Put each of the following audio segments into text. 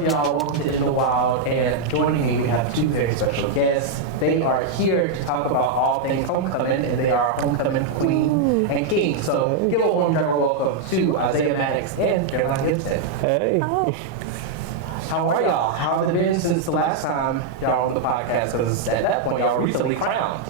up, y'all? Welcome to In the Wild. And joining me, we have two very special guests. They are here to talk about all things homecoming, and they are homecoming queen and king. So give a warm welcome to Isaiah, Maddox, and Caroline Gibson. Hey. Oh. How are y'all? How has it been since the last time y'all on the podcast? Because at that point, y'all were recently crowned.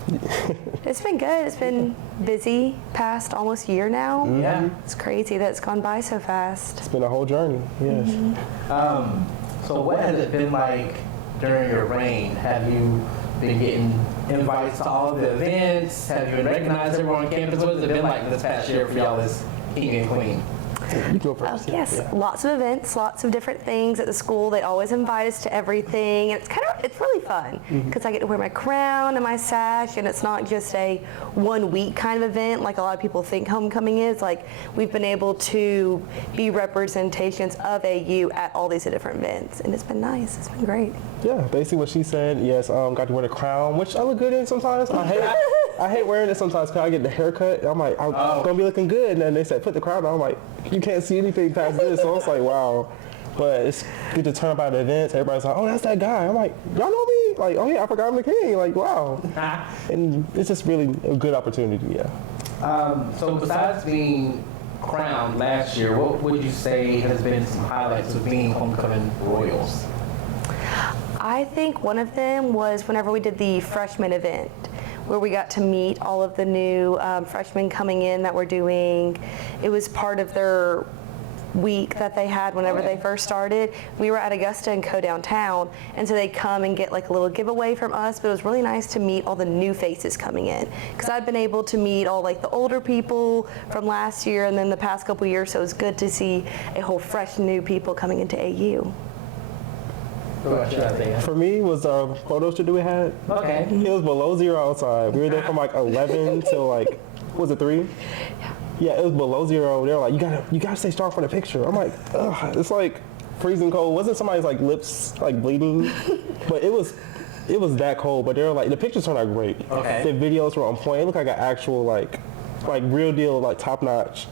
It's been good. It's been busy past almost a year now. Mm-hmm. Yeah. It's crazy that it's gone by so fast. It's been a whole journey, yes. Mm-hmm. So what has it been like during your reign? Have you been getting invites to all of the events? Have you been recognized everywhere on campus? What has it been like this past year for y'all as king and queen? You go first. Yes, Yeah. lots of events, lots of different things at the school. They always invite us to everything, and it's really fun because I get to wear my crown and my sash, and it's not just a 1 week kind of event like a lot of people think homecoming is. Like, we've been able to be representations of AU at all these different events, and it's been nice. It's been great. Yeah, basically what she said. Yes, got to wear the crown, which I look good in sometimes. I hate wearing it sometimes because I get the haircut. I'm like, I'm gonna be looking good, and then they said put the crown on. I'm like, you can't see anything past this. So it's like, wow. But it's good to turn up at the events. Everybody's like, oh, that's that guy. I'm like, y'all know me? Like, oh yeah, I forgot I'm the king. Like, wow. And it's just really a good opportunity. Yeah. So besides being crowned last year, what would you say has been some highlights of being homecoming royals? I think one of them was whenever we did the freshman event, where we got to meet all of the new freshmen coming in that were doing. It was part of their week that they had whenever they first started. We were at Augusta and downtown, and so they come and get like a little giveaway from us, but it was really nice to meet all the new faces coming in, because I've been able to meet all like the older people from last year and then the past couple years, so it was good to see a whole fresh new people coming into AU. For me, it was a photo shoot that we had. Okay. It was below zero outside. We were there from like 11 till like, was it 3? Yeah, it was below zero. They were like, you gotta stay strong for the picture. I'm like, ugh, it's like freezing cold. Wasn't somebody's like lips like bleeding? But it was that cold. But they were like, the pictures turned out great. Okay. The videos were on point. It looked like an actual like real deal, like top notch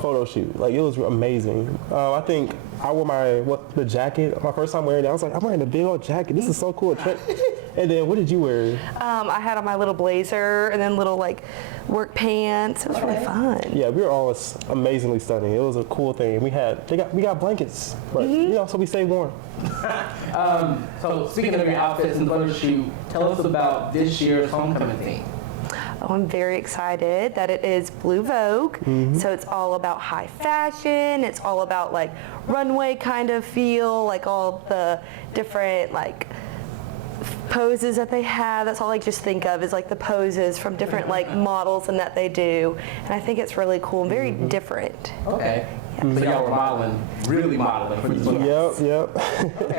photo shoot. Like, it was amazing. I think I wore the jacket my first time wearing it. I was like, I'm wearing a big old jacket. This is so cool. And then what did you wear? I had on my little blazer and then little like work pants. It was really fun. Yeah, we were all amazingly stunning. It was a cool thing. We got blankets, but so we stay warm. So speaking of your outfits and photo shoot, tell us about this year's homecoming theme. Oh, I'm very excited that it is Blue Vogue. So it's all about high fashion. It's all about like runway kind of feel, like all the different like poses that they have. That's all I just think of is like the poses from different like models and that they do. And I think it's really cool and very different. Okay. Yeah. So y'all were really modeling for this one. Yep.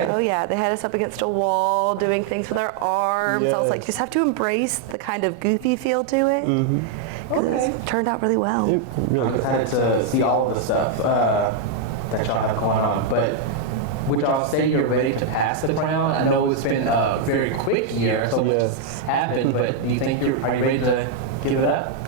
Oh yeah, they had us up against a wall doing things with our arms. Yes. I was like, just have to embrace the kind of goofy feel to it. It turned out really well. I'm excited to see all of the stuff that y'all have going on. But would y'all say you're ready to pass the crown? I know it's been a very quick year, so much has happened, but do you think are you ready to give it up?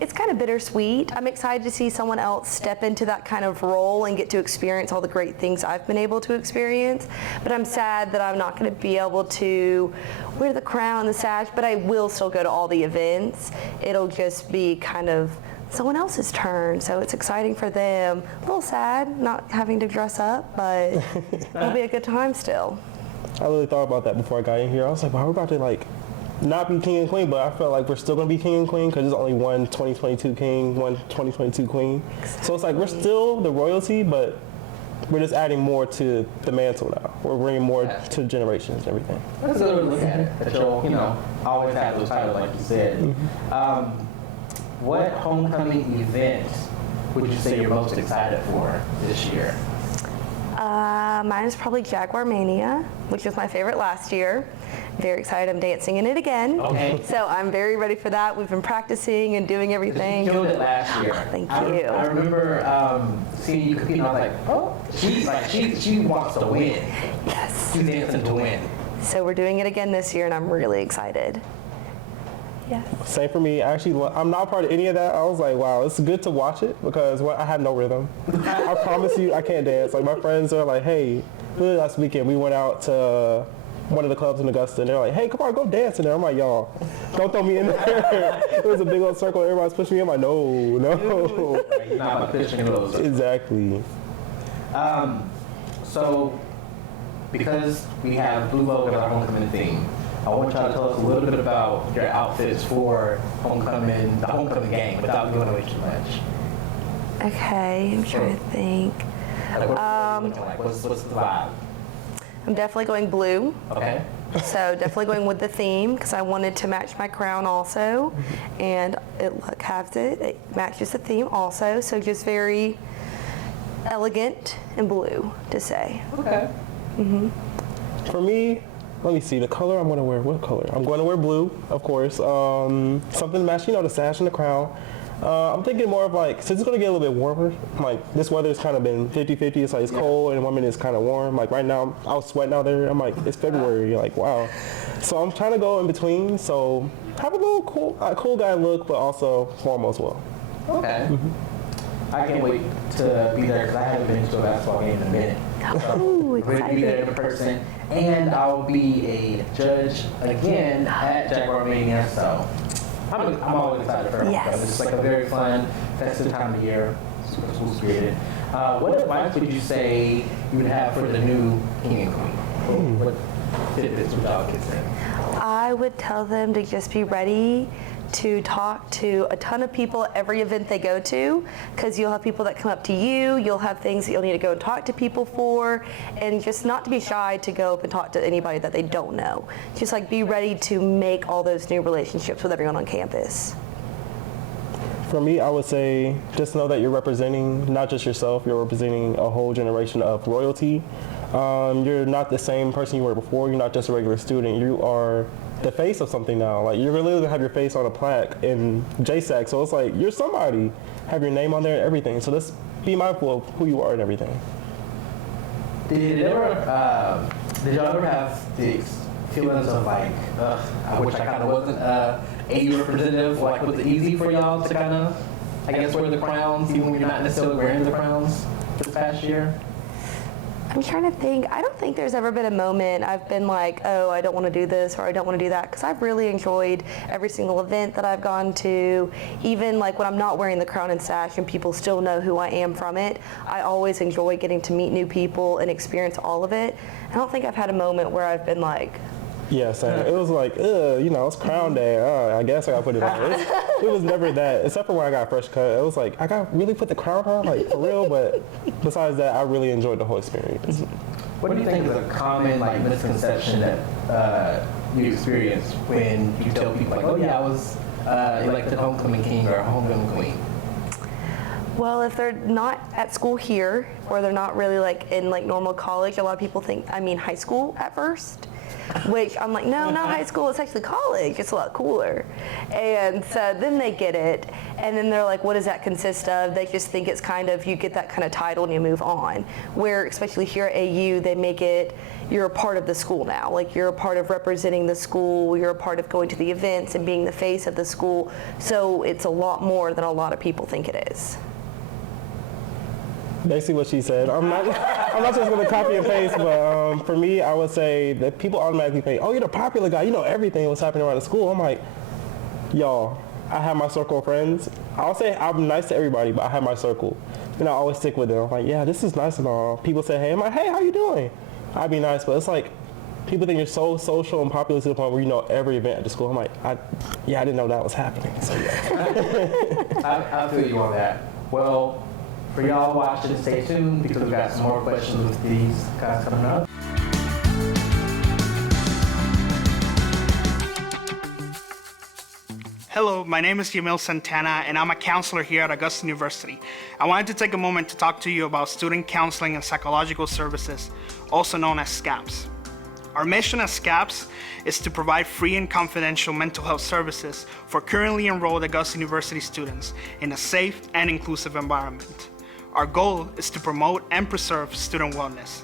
It's kind of bittersweet. I'm excited to see someone else step into that kind of role and get to experience all the great things I've been able to experience. But I'm sad that I'm not going to be able to wear the crown, the sash, but I will still go to all the events. It'll just be kind of someone else's turn, so it's exciting for them. A little sad not having to dress up, but it'll be a good time still. I really thought about that before I got in here. I was like, wow, we're about to like not be king and queen, but I felt like we're still going to be king and queen because there's only one 2022 king, one 2022 queen. Exactly. So it's like we're still the royalty, but we're just adding more to the mantle now. We're bringing more to generations and everything. That's a good way to look at it. That you'll, always have those titles, like you said. What homecoming event would you say you're most excited for this year? Mine is probably Jaguar Mania, which was my favorite last year. Very excited. I'm dancing in it again. Okay. So I'm very ready for that. We've been practicing and doing everything. You killed it last year. Thank you. I remember seeing you compete, and I was like, oh, she wants to win. Yes. She's dancing to win. So we're doing it again this year, and I'm really excited. Yes. Same for me. Actually, I'm not part of any of that. I was like, wow, it's good to watch it because I have no rhythm. I promise you, I can't dance. Like my friends are like, hey, literally last weekend we went out to one of the clubs in Augusta, and they're like, hey, come on, go dance in there. I'm like, y'all, don't throw me in there. It was a big old circle. Everybody's pushing me. I'm like, no. You're not about to push any clothes. Exactly. So, because we have blue logo as our homecoming theme, I want y'all to tell us a little bit about your outfits for the homecoming game, without giving away too much. Okay, I'm trying to think. Like, what's the vibe? I'm definitely going blue. Okay. So definitely going with the theme because I wanted to match my crown also, and it matches the theme also. So just very elegant and blue to say. Okay. For me, let me see, the color I'm going to wear, what color? I'm going to wear blue, of course. Something to match, the sash and the crown. I'm thinking more of like, since it's going to get a little bit warmer, like this weather's kind of been 50-50. It's like it's cold and 1 minute it's kind of warm. Like right now, I was sweating out there. I'm like, it's February. Like, wow. So I'm trying to go in between. So have a little cool guy look, but also formal as well. Okay. I can't wait to be there because I haven't been to a basketball game in a minute. Ooh, We're going to be there in person, and I'll be a judge again at Jaguar Mania, so I'm always excited for it. Yes. It's just like a very fun, festive time of year, super school spirited. What advice would you say you would have for the new king and queen? What tidbits would y'all kids say? I would tell them to just be ready to talk to a ton of people at every event they go to, because you'll have people that come up to you, you'll have things that you'll need to go and talk to people for, and just not to be shy to go up and talk to anybody that they don't know. Just like be ready to make all those new relationships with everyone on campus. For me, I would say just know that you're representing not just yourself, you're representing a whole generation of royalty. You're not the same person you were before, you're not just a regular student, you are the face of something now. Like you're literally gonna have your face on a plaque in JSAC, so it's like you're somebody. Have your name on there and everything. So just be mindful of who you are and everything. Did y'all ever have the feelings of like, I wish I kind of wasn't AU representative? Like, was it easy for y'all to kind of, I guess, wear the crowns, even when you're not necessarily wearing the crowns this past year? I'm trying to think. I don't think there's ever been a moment I've been like, oh, I don't want to do this or I don't want to do that, because I've really enjoyed every single event that I've gone to. Even like when I'm not wearing the crown and sash and people still know who I am from it, I always enjoy getting to meet new people and experience all of it. I don't think I've had a moment where I've been like, yeah, same. It was like, it's crown day. I guess I gotta put it on. It was never that, except for when I got fresh cut. It was like, I gotta really put the crown on, like for real. But besides that, I really enjoyed the whole experience. What do you think is a common misconception that you experience when you tell people like, oh yeah, I was elected homecoming king or homecoming queen? well, if they're not at school here or they're not really like in like normal college, a lot of people think I mean high school at first. Which I'm like, no, not high school, it's actually college. It's a lot cooler. And so then they get it, and then they're like, what does that consist of? They just think it's kind of, you get that kind of title and you move on. Where, especially here at AU, they make it, you're a part of the school now. Like, you're a part of representing the school, you're a part of going to the events and being the face of the school. So it's a lot more than a lot of people think it is. Basically what she said. I'm not just going to copy and paste, but for me, I would say that people automatically think, oh, you're the popular guy. You know everything what's happening around the school. I'm like, y'all, I have my circle of friends. I'll say I'm nice to everybody, but I have my circle. And I always stick with them. I'm like, yeah, this is nice and all. People say, hey, I'm like, hey, how you doing? I'd be nice, but it's like, people think you're so social and popular to the point where you know every event at the school. I'm like, I didn't know that was happening. So yeah. I feel you on that. Well, for y'all watching, stay tuned because we've got some more questions with these guys coming up. Hello, my name is Yamil Santana, and I'm a counselor here at Augusta University. I wanted to take a moment to talk to you about student counseling and psychological services, also known as SCAPS. Our mission as SCAPS is to provide free and confidential mental health services for currently enrolled Augusta University students in a safe and inclusive environment. Our goal is to promote and preserve student wellness.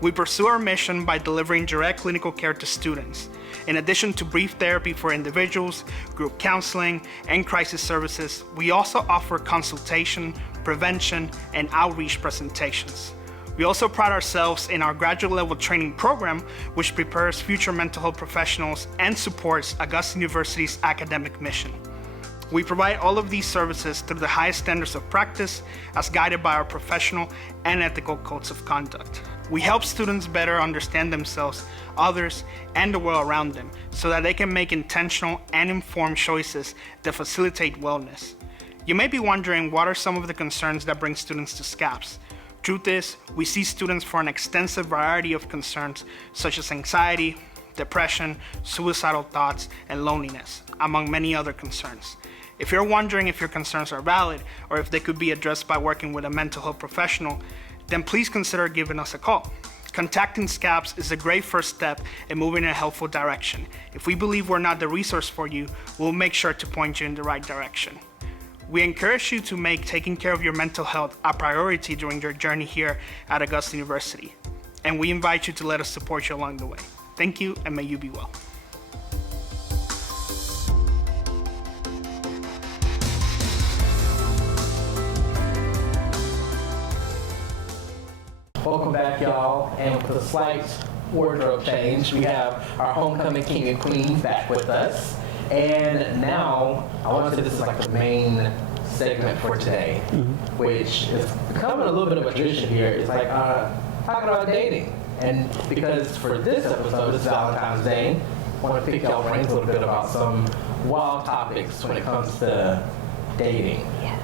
We pursue our mission by delivering direct clinical care to students. In addition to brief therapy for individuals, group counseling, and crisis services, we also offer consultation, prevention, and outreach presentations. We also pride ourselves in our graduate level training program, which prepares future mental health professionals and supports Augusta University's academic mission. We provide all of these services through the highest standards of practice as guided by our professional and ethical codes of conduct. We help students better understand themselves, others, and the world around them so that they can make intentional and informed choices that facilitate wellness. You may be wondering what are some of the concerns that bring students to SCAPS. Truth is, we see students for an extensive variety of concerns such as anxiety, depression, suicidal thoughts, and loneliness, among many other concerns. If you're wondering if your concerns are valid or if they could be addressed by working with a mental health professional, then please consider giving us a call. Contacting SCAPS is a great first step in moving in a helpful direction. If we believe we're not the resource for you, we'll make sure to point you in the right direction. We encourage you to make taking care of your mental health a priority during your journey here at Augusta University. And we invite you to let us support you along the way. Thank you, and may you be well. Welcome back, y'all. And with a slight wardrobe change, we have our homecoming king and queen back with us. And now, I want to say this is like the main segment for today, which is becoming a little bit of a tradition here. It's like talking about dating. And because for this episode, it's Valentine's Day, I want to pick y'all brains a little bit about some wild topics when it comes to dating. Yes.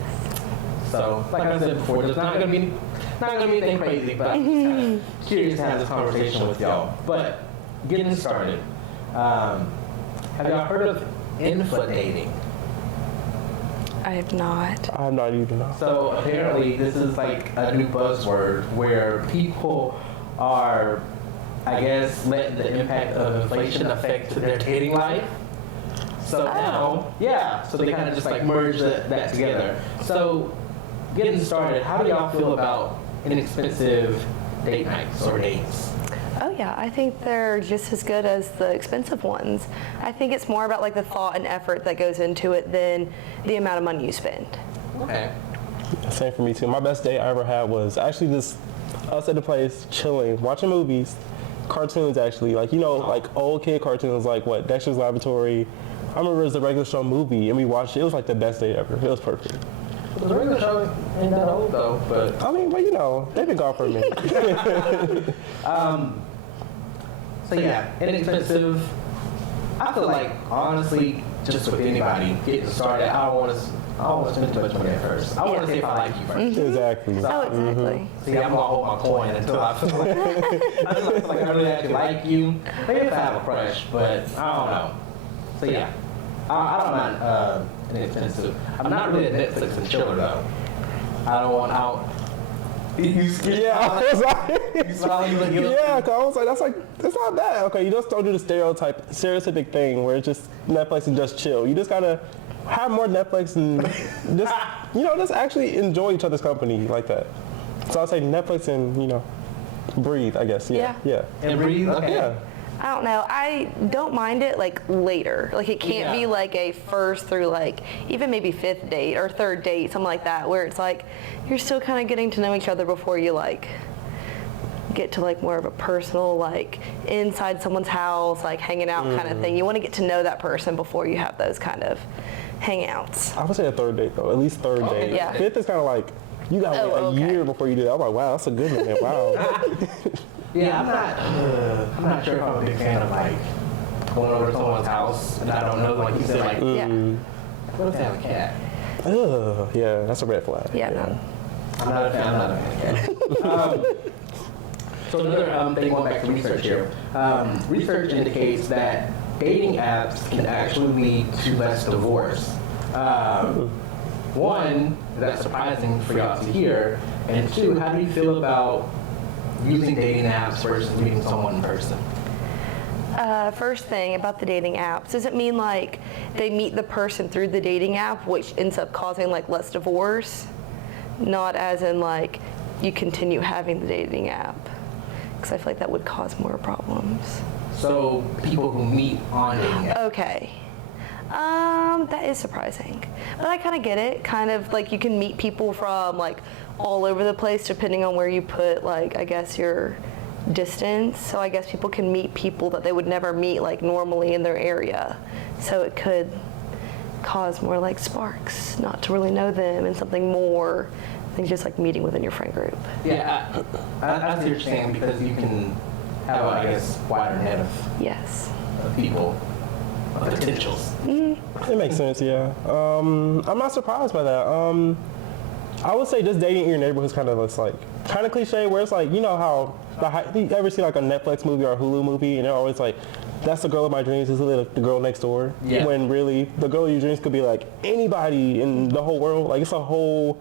So, like I said before, there's not gonna be anything crazy, but I'm just kind of curious to have this conversation with y'all. But getting started, have y'all heard of info dating? I have not. I'm not even know. So apparently, this is like a new buzzword where people are, I guess, letting the impact of inflation affect their dating life. So now, so they kind of just like merge that together. So getting started, how do y'all feel about inexpensive date nights or dates? Oh yeah, I think they're just as good as the expensive ones. I think it's more about like the thought and effort that goes into it than the amount of money you spend. Okay. Same for me too. My best date I ever had was actually just us at the place chilling, watching movies, cartoons actually, like like old kid cartoons like what Dexter's Laboratory. I remember it was the regular show movie and we watched it. It was like the best date ever. It was perfect. The regular show ain't that old though, but I mean, but they've been gone for a minute. So yeah, inexpensive. I feel like honestly, just with anybody getting started, I don't want to spend too much money at first. I want to see if I like you first. Exactly. So, Oh, exactly. See, I'm gonna hold my coin until I feel like I really actually like you. Maybe if I have a crush, but I don't know. So yeah, I don't mind inexpensive. I'm not really a Netflix and chiller though. I don't want out. Yeah, I was like, You smile, you look guilty. yeah, 'cause I was like, that's like, it's not that. Okay, you just don't do the stereotypic thing where it's just Netflix and just chill. You just gotta have more Netflix and just, just actually enjoy each other's company like that. So I'll say Netflix and, breathe, I guess. Yeah. And breathe. Okay. Yeah. I don't know. I don't mind it like later. Like it can't be like a first through like even maybe fifth date or third date, something like that, where it's like you're still kind of getting to know each other before you like get to like more of a personal like inside someone's house, like hanging out kind of thing. You want to get to know that person before you have those kind of hangouts. I would say a third date though, at least third date. Yeah. Fifth is kind of like, you got to wait a year before you do that. I'm like, wow, that's a good one, man. Wow. Yeah, I'm not sure if I'm a big fan of like going over to someone's house and I don't know, like you said, like what if they have a cat? Ugh, yeah, that's a red flag. Yeah. No. I'm not a fan of cat. So another thing, going back to research here, research indicates that dating apps can actually lead to less divorce. One, that's surprising for y'all to hear, and two, how do you feel about using dating apps versus meeting someone in person? First thing about the dating apps, does it mean like they meet the person through the dating app, which ends up causing like less divorce? Not as in like you continue having the dating app. because I feel like that would cause more problems. So people who meet on dating apps. Okay. That is surprising. But I kind of get it. Kind of like you can meet people from like all over the place depending on where you put like, I guess, your distance. So I guess people can meet people that they would never meet like normally in their area. So it could cause more like sparks, not to really know them and something more than just like meeting within your friend group. Yeah, I see what you're saying, because you can have, I guess, wider net Yes. of people, of potentials. It makes sense, yeah. I'm not surprised by that. I would say just dating in your neighborhood is kind of cliche, where it's like, you know how you ever see like a Netflix movie or a Hulu movie, and they're always like, that's the girl of my dreams, is the girl next door. Yeah. When really the girl of your dreams could be like anybody in the whole world. Like it's a whole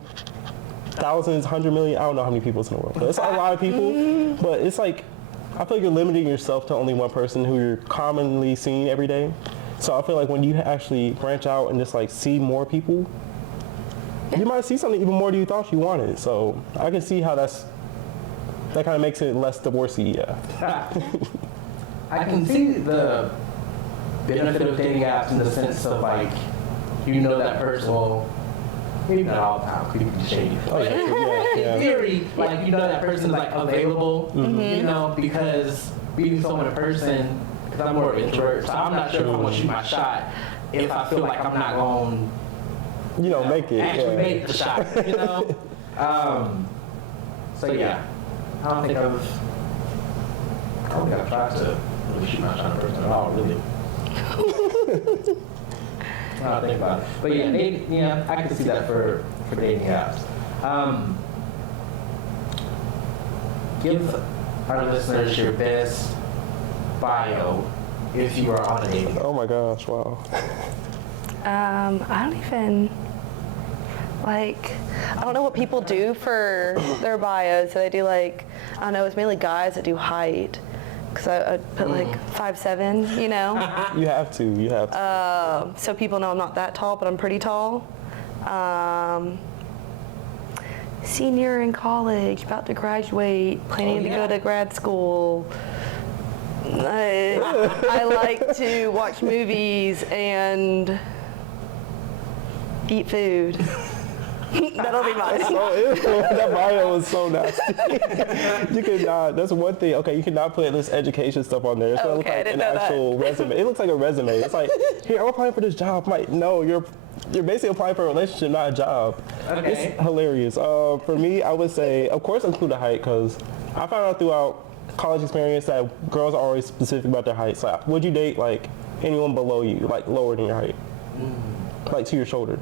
thousands, 100 million, I don't know how many people it's in the world, but it's a lot of people. But it's like, I feel like you're limiting yourself to only one person who you're commonly seeing every day. So I feel like when you actually branch out and just like see more people, you might see something even more than you thought you wanted. So I can see how that kind of makes it less divorcey, yeah. I can see the benefit of dating apps in the sense of like, you know that person, well, maybe not all the time, because you can be shady. Oh, yeah. In theory, like, you know that person is like available, you know, because meeting someone in person, because I'm more of an introvert, so I'm not sure if I'm going to shoot my shot if I feel like I'm not going to Make it. actually make the shot, you know? So yeah, I don't think I've tried to really shoot my shot in person at all, really. I don't think about it. But yeah, I can see that for dating apps. Give our listeners your best bio if you are on a dating app. Oh my gosh, wow. I don't even, I don't know what people do for their bios. So they do I don't know, it's mainly guys that do height. Because I put 5'7", you know? You have to. So people know I'm not that tall, but I'm pretty tall. Senior in college, about to graduate, planning to go to grad school. I like to watch movies and eat food. That'll be mine. That bio is so nasty. You cannot. That's one thing. Okay, you cannot put this education stuff on there. It's gonna look like an actual resume. It looks like a resume. It's like, here, I'm applying for this job. I'm like, no, you're basically applying for a relationship, not a job. Okay. It's hilarious. For me, I would say, of course, include the height, because I found out throughout college experience that girls are always specific about their height. So would you date anyone below you, lower than your height, to your shoulder?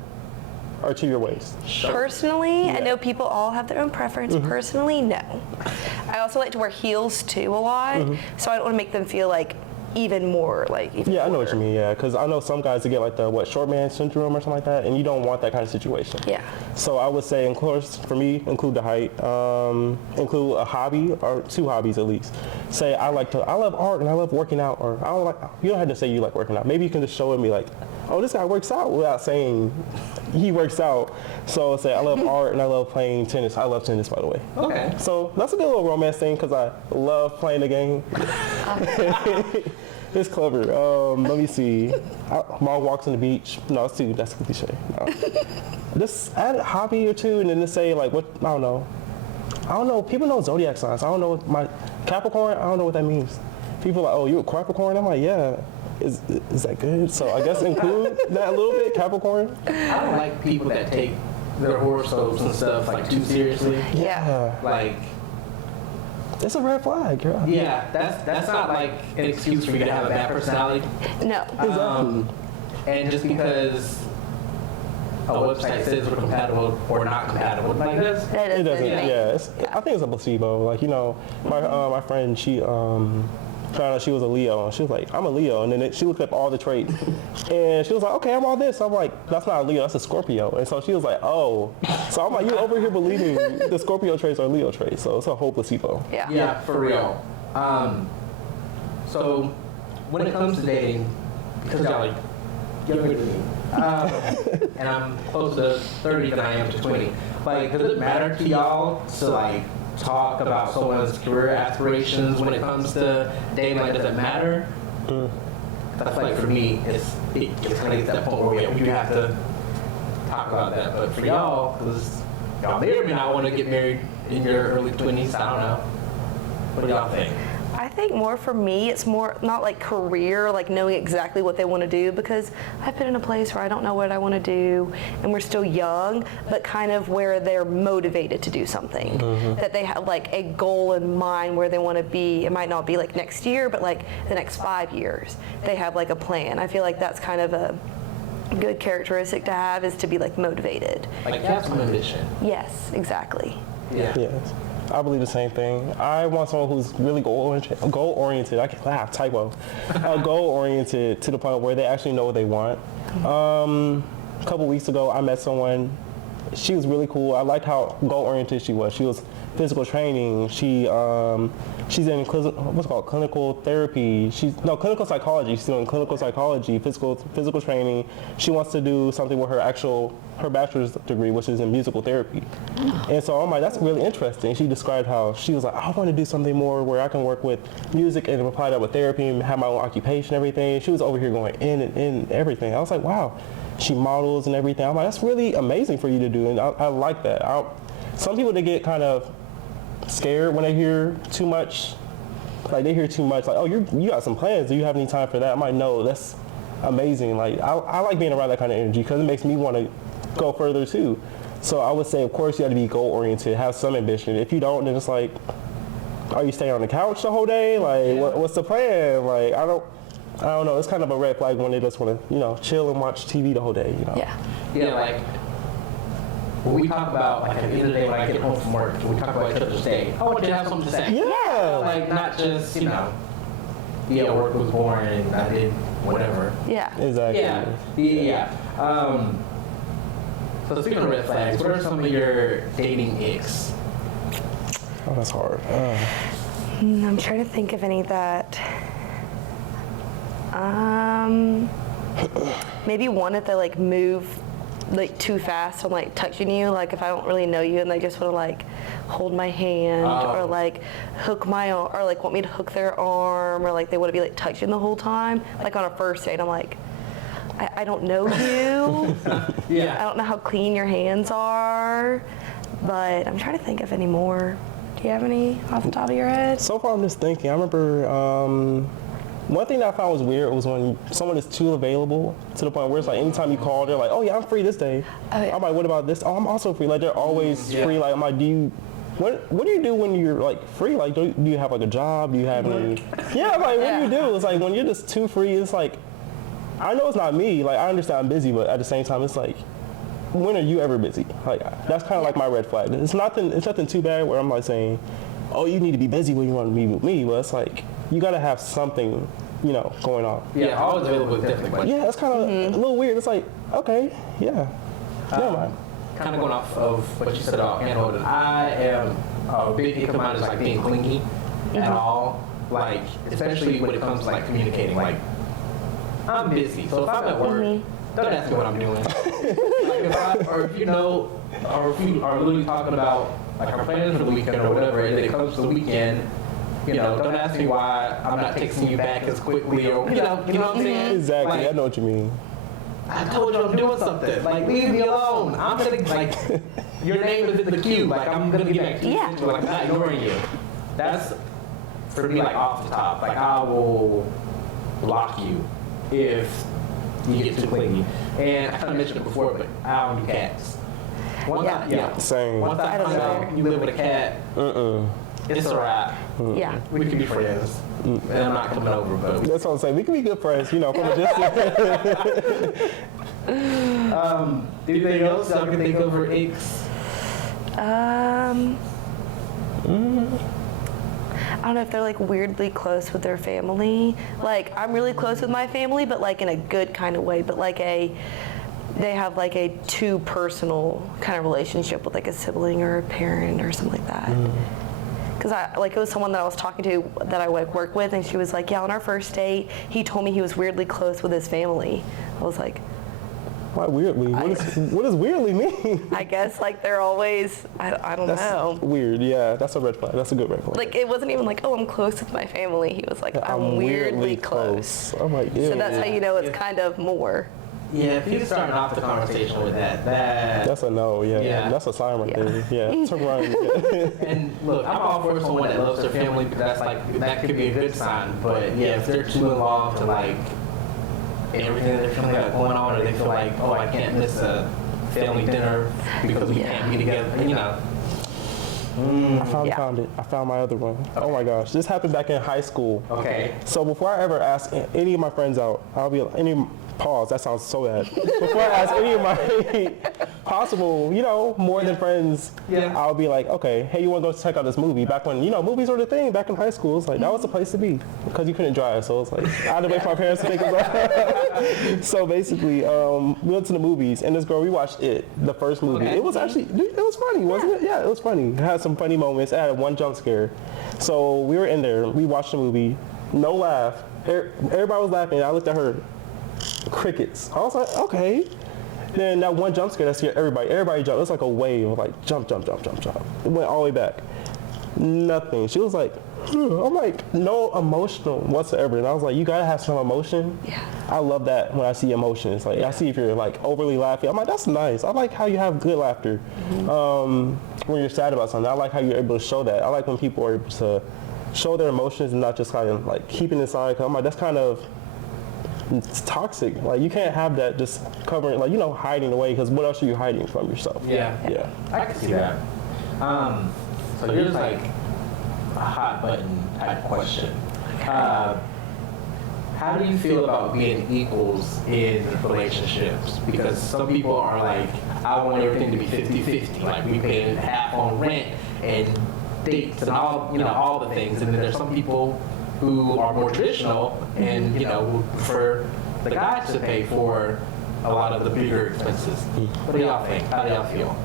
Or to your waist? Personally, I know people all have their own preference. Personally, no. I also like to wear heels too a lot, so I don't want to make them feel even more Yeah, I know what you mean, yeah, because I know some guys that get the short man syndrome or something like that, and you don't want that kind of situation. Yeah. So I would say, of course, for me, include the height, include a hobby or two hobbies at least. Say I love art and I love working out, or you don't have to say you like working out. Maybe you can just show me oh, this guy works out, without saying he works out. So say I love art and I love playing tennis. I love tennis, by the way. Okay. So that's a good little romance thing, because I love playing the game. It's clever. Let me see. Mom walks on the beach. No, that's a cliche. No. Just add a hobby or two, and then just say what, I don't know. I don't know. People know zodiac signs. I don't know what my Capricorn. I don't know what that means. People are like, oh, you a Capricorn? I'm like, yeah. Is that good? So I guess include that a little bit, Capricorn. I don't like people that take their horoscopes and stuff too seriously. Yeah. It's a red flag, yeah. Yeah, that's not an excuse for you to have a bad personality. No. Exactly. And just because a website says we're compatible or not compatible, this. It doesn't. Yeah. I think it's a placebo. My friend, she found out she was a Leo, and she was like, I'm a Leo, and then she looked up all the traits, and she was like, okay, I'm all this. I'm like, that's not a Leo, that's a Scorpio. And so she was like, oh. So I'm like, you over here believing the Scorpio traits are Leo traits, so it's a whole placebo. Yeah, for real. So when it comes to dating, because y'all younger than me, and I'm closer to 30 than I am to 20, does it matter to y'all to talk about someone's career aspirations when it comes to dating, like, does it matter? I feel like for me, it kind of gets to that point where we do have to talk about that. But for y'all, because y'all may or may not want to get married in your early 20s, I don't know. What do y'all think? I think more for me, it's more not like career, like knowing exactly what they want to do, because I've been in a place where I don't know what I want to do, and we're still young, but kind of where they're motivated to do something, that they have like a goal in mind where they want to be. It might not be like next year, but like the next 5 years, they have like a plan. I feel like that's kind of a good characteristic to have, is to be like motivated. Like, you have some ambition. Yes, exactly. Yeah. Yes. I believe the same thing. I want someone who's really goal-oriented. I can laugh, typo. Goal-oriented to the point where they actually know what they want. A couple weeks ago, I met someone. She was really cool. I liked how goal-oriented she was. She was physical training. She's in what's it called, clinical therapy. Clinical psychology. She's doing clinical psychology, physical training. She wants to do something with her bachelor's degree, which is in musical therapy. And so I'm like, that's really interesting. She described how she was like, I want to do something more where I can work with music and apply that with therapy and have my own occupation and everything. She was over here going in and in everything. I was like, wow. She models and everything. I'm like, that's really amazing for you to do, and I like that. Some people, they get kind of scared when they hear too much. Like, they hear too much, like, oh, you got some plans. Do you have any time for that? I'm like, no, that's amazing. Like, I like being around that kind of energy because it makes me want to go further too. So I would say, of course, you got to be goal-oriented, have some ambition. If you don't, then it's like, are you staying on the couch the whole day? Like, what's the plan? Like, I don't know. It's kind of a red flag when they just want to, chill and watch TV the whole day, Yeah, like, when we talk about, like, at the end of the day, when I get home from work, we talk about each other's day, I want you to have something to say. Yeah. Like, not just, work was boring and I did whatever. Yeah. Exactly. Yeah. So speaking of red flags, what are some of your dating icks? Oh, that's hard. I'm trying to think of any that. Maybe one if they like move like too fast and like touching you, like if I don't really know you and they just want to like hold my hand or like hook my arm or like want me to hook their arm or like they want to be like touching the whole time, like on a first date. I'm like, I don't know you. Yeah. I don't know how clean your hands are, but I'm trying to think of any more. Do you have any off the top of your head? So far, I'm just thinking. I remember one thing that I found was weird was when someone is too available to the point where it's like anytime you call, they're like, oh yeah, I'm free this day. Oh, yeah. I'm like, what about this? Oh, I'm also free. Like, they're always free. Like, I'm like, what do you do when you're like free? Like, do you have like a job? Do you have any? Yeah, like, what do you do? It's like when you're just too free, it's like, I know it's not me. Like, I understand I'm busy, but at the same time, it's like, when are you ever busy? Like, that's kind of like my red flag. It's nothing too bad where I'm like saying, oh, you need to be busy when you want to be with me. But it's like, you got to have something, going on. Yeah, always available is definitely one. Yeah, that's kind of a little weird. It's like, okay, yeah. Never mind. Kind of going off of what you said about hand holding. I am a big ick of mine is like being clingy at all. Like, especially when it comes to like communicating. Like, I'm busy, so if I'm at work, don't ask me what I'm doing. If you are literally talking about like our plans for the weekend or whatever, and then it comes to the weekend, don't ask me why I'm not texting you back as quickly or you know what I'm saying? Exactly, Like, I know what you mean. I told you I'm doing something. Like, leave me alone. I'm gonna like your name is in the queue. Like, I'm gonna get back to you. Yeah. Like, I'm not ignoring you. That's for me, like off the top. Like, I will block you if you get too clingy. And I kind of mentioned it before, but I don't do cats. Same. Once I find out you live with a cat, it's alright. Yeah. We can be friends. And I'm not coming over, but That's what I'm saying. We can be good friends, from a distance. anything else y'all can think of for icks? I don't know if they're like weirdly close with their family. Like, I'm really close with my family, but like in a good kind of way, but like they have like a too personal kind of relationship with like a sibling or a parent or something like that. Because it was someone that I was talking to that I like work with, and she was like, yeah, on our first date, he told me he was weirdly close with his family. I was like, Why weirdly? What does weirdly mean? I guess like they're always, I don't That's know. weird. Yeah, that's a red flag. That's a good red flag. Like it wasn't even like, oh, I'm close with my family. He was like, I'm weirdly close. I'm like, ew. So that's how you know it's kind of more. Yeah, if he's starting off the conversation with that. That's a no. Yeah, Yeah. that's a sign right there. Yeah, turn around. And look, I'm all for someone that loves their family, but that's like, that could be a good sign. But yeah, if they're too involved to like everything that their family got going on, or they feel like, oh, I can't miss a family dinner because we can't be together, you know. I found it. I found my other one. Oh my gosh, this happened back in high school. Okay. So before I ever ask any of my friends out, I'll be pause. That sounds so bad. Before I ask any of my possible, more than friends, I'll be like, okay, hey, you want to go check out this movie? Back when movies were the thing. Back in high school, it's like that was the place to be because you couldn't drive. So it's like I had to wait for my parents to pick us up. So basically, we went to the movies, and this girl, we watched the first movie. Okay. It was actually, it was funny, wasn't it? Yeah, it was funny. It had some funny moments. It had one jump scare. So we were in there. We watched the movie. No laugh. Everybody was laughing. I looked at her. Crickets. I was like, okay. Then that one jump scare that scared everybody. Everybody jumped. It was like a wave of like jump, jump, jump, jump, jump. It went all the way back. Nothing. She was like, I'm like, no emotional whatsoever. And I was like, you gotta have some emotion. Yeah. I love that when I see emotions. Like I see if you're like overly laughing. I'm like, that's nice. I like how you have good laughter. When you're sad about something, I like how you're able to show that. I like when people are able to show their emotions and not just kind of like keeping it inside. I'm like, that's kind of, it's toxic. Like you can't have that just covering, like hiding away. Because what else are you hiding from yourself? Yeah. I can see that. So here's like a hot button type question. How do you feel about being equals in relationships? Because some people are like, I want everything to be 50-50. Like we pay half on rent and dates and all the things. And then there's some people who are more traditional and would prefer the guy to pay for a lot of the bigger expenses. What do y'all think? How do y'all feel?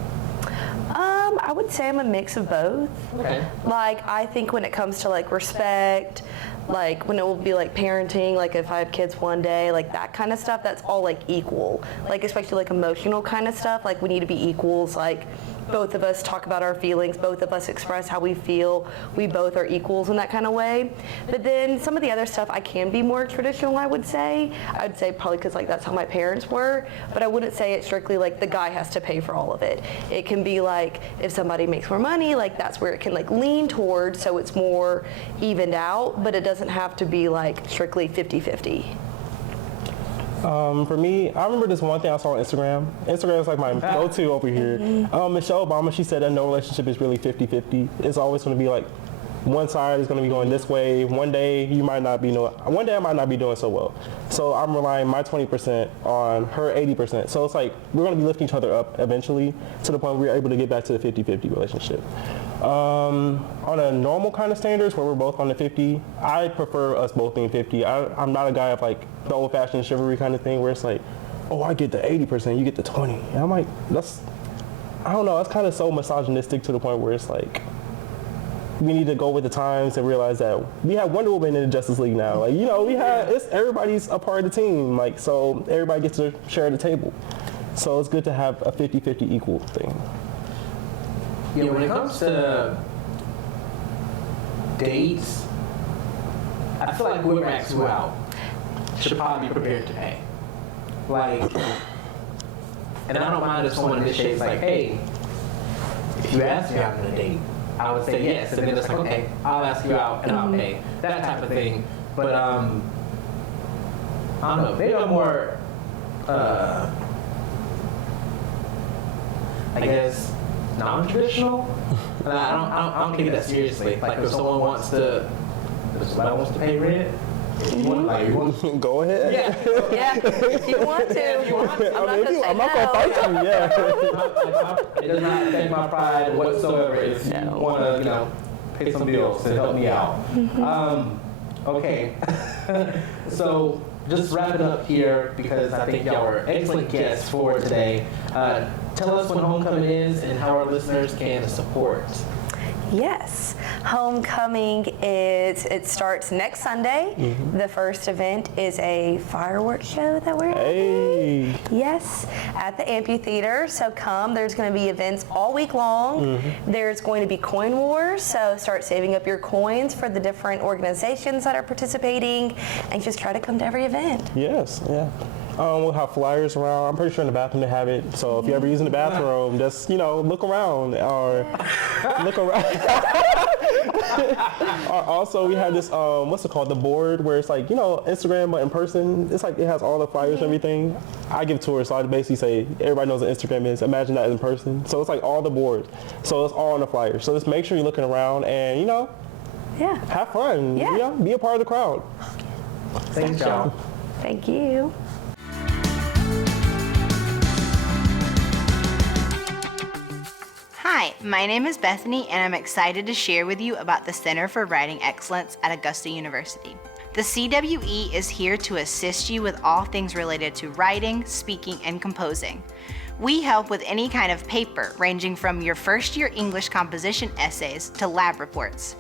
I would say I'm a mix of both. Okay. Like I think when it comes to like respect, like when it will be like parenting, like if I have kids one day, like that kind of stuff, that's all like equal. Like especially like emotional kind of stuff, like we need to be equals. Like both of us talk about our feelings, both of us express how we feel, we both are equals in that kind of way. But then some of the other stuff I can be more traditional, I would say. I'd say probably because like that's how my parents were, but I wouldn't say it strictly like the guy has to pay for all of it. It can be like if somebody makes more money, like that's where it can like lean towards, so it's more evened out, but it doesn't have to be like strictly 50-50. For me, I remember this one thing I saw on Instagram. Instagram is like my go-to over here. Michelle Obama, she said that no relationship is really 50-50. It's always going to be like one side is going to be going this way. One day I might not be doing so well. So I'm relying my 20% on her 80%. So it's like we're going to be lifting each other up eventually to the point where we're able to get back to the 50-50 relationship. On a normal kind of standards where we're both on the 50, I prefer us both being 50. I'm not a guy of like the old-fashioned chivalry kind of thing where it's like, oh, I get the 80%, you get the 20. And I'm like, I don't know, that's kind of so misogynistic to the point where it's like, we need to go with the times and realize that we have Wonder Woman in the Justice League now. Like, everybody's a part of the team. Like, so everybody gets to share the table. So it's good to have a 50-50 equal thing. Yeah, when it comes to dates, I feel like whoever asks you out should probably be prepared to pay. Like, and I don't mind if someone initiates like, hey, if you ask me out on a date, I would say yes, and then it's like, okay, I'll ask you out and I'll pay, that type of thing. But I don't know, maybe I'm more, I guess, non-traditional. I don't take it that seriously. Like if someone wants to pay rent, Go ahead. Yeah, if you want to. I'm not going to fight you. Yeah. It does not affect my pride whatsoever if you want to, pay some bills to help me out. Okay. So just wrap it up here because I think y'all are excellent guests for today. Tell us when homecoming is and how our listeners can support. Yes. Homecoming it starts next Sunday. The first event is a fireworks show that we're having. Hey. Yes, at the amphitheater. So come, there's going to be events all week long. There's going to be coin wars, so start saving up your coins for the different organizations that are participating and just try to come to every event. Yes, yeah. We'll have flyers around. I'm pretty sure in the bathroom they have it. So if you're ever using the bathroom, just, look around or look around. Also, we have this, what's it called? The board where it's like, Instagram, but in person. It's like it has all the flyers and everything. I give tours, so I basically say, everybody knows what Instagram is. Imagine that in person. So it's like all the boards. So it's all on the flyer. So just make sure you're looking around and, have fun. Yeah. Be a part of the crowd. Thanks, y'all. Thank you. Hi, my name is Bethany, and I'm excited to share with you about the Center for Writing Excellence at Augusta University. The CWE is here to assist you with all things related to writing, speaking, and composing. We help with any kind of paper, ranging from your first-year English composition essays to lab reports.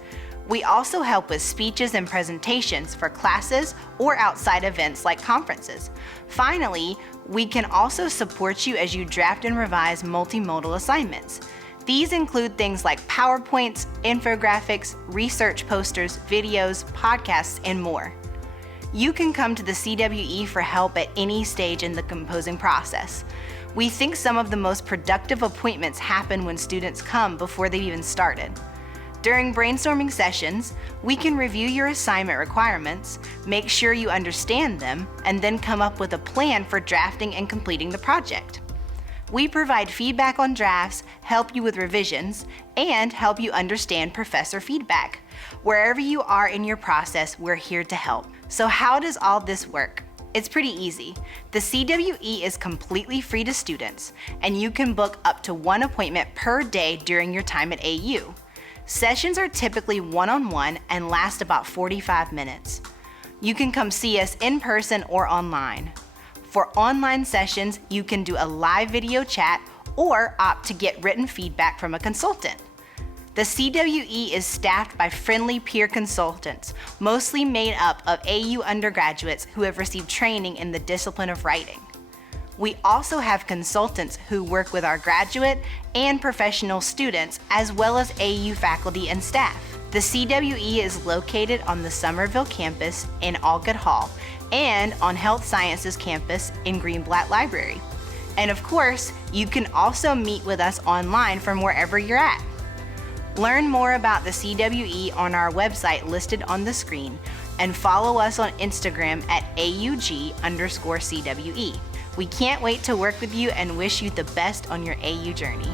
We also help with speeches and presentations for classes or outside events like conferences. Finally, we can also support you as you draft and revise multimodal assignments. These include things like PowerPoints, infographics, research posters, videos, podcasts, and more. You can come to the CWE for help at any stage in the composing process. We think some of the most productive appointments happen when students come before they've even started. During brainstorming sessions, we can review your assignment requirements, make sure you understand them, and then come up with a plan for drafting and completing the project. We provide feedback on drafts, help you with revisions, and help you understand professor feedback. Wherever you are in your process, we're here to help. So how does all this work? It's pretty easy. The CWE is completely free to students, and you can book up to one appointment per day during your time at AU. Sessions are typically one-on-one and last about 45 minutes. You can come see us in person or online. For online sessions, you can do a live video chat or opt to get written feedback from a consultant. The CWE is staffed by friendly peer consultants, mostly made up of AU undergraduates who have received training in the discipline of writing. We also have consultants who work with our graduate and professional students, as well as AU faculty and staff. The CWE is located on the Summerville campus in Algood Hall and on Health Sciences campus in Greenblatt Library. And of course, you can also meet with us online from wherever you're at. Learn more about the CWE on our website listed on the screen and follow us on Instagram at AUG_CWE. We can't wait to work with you and wish you the best on your AU journey.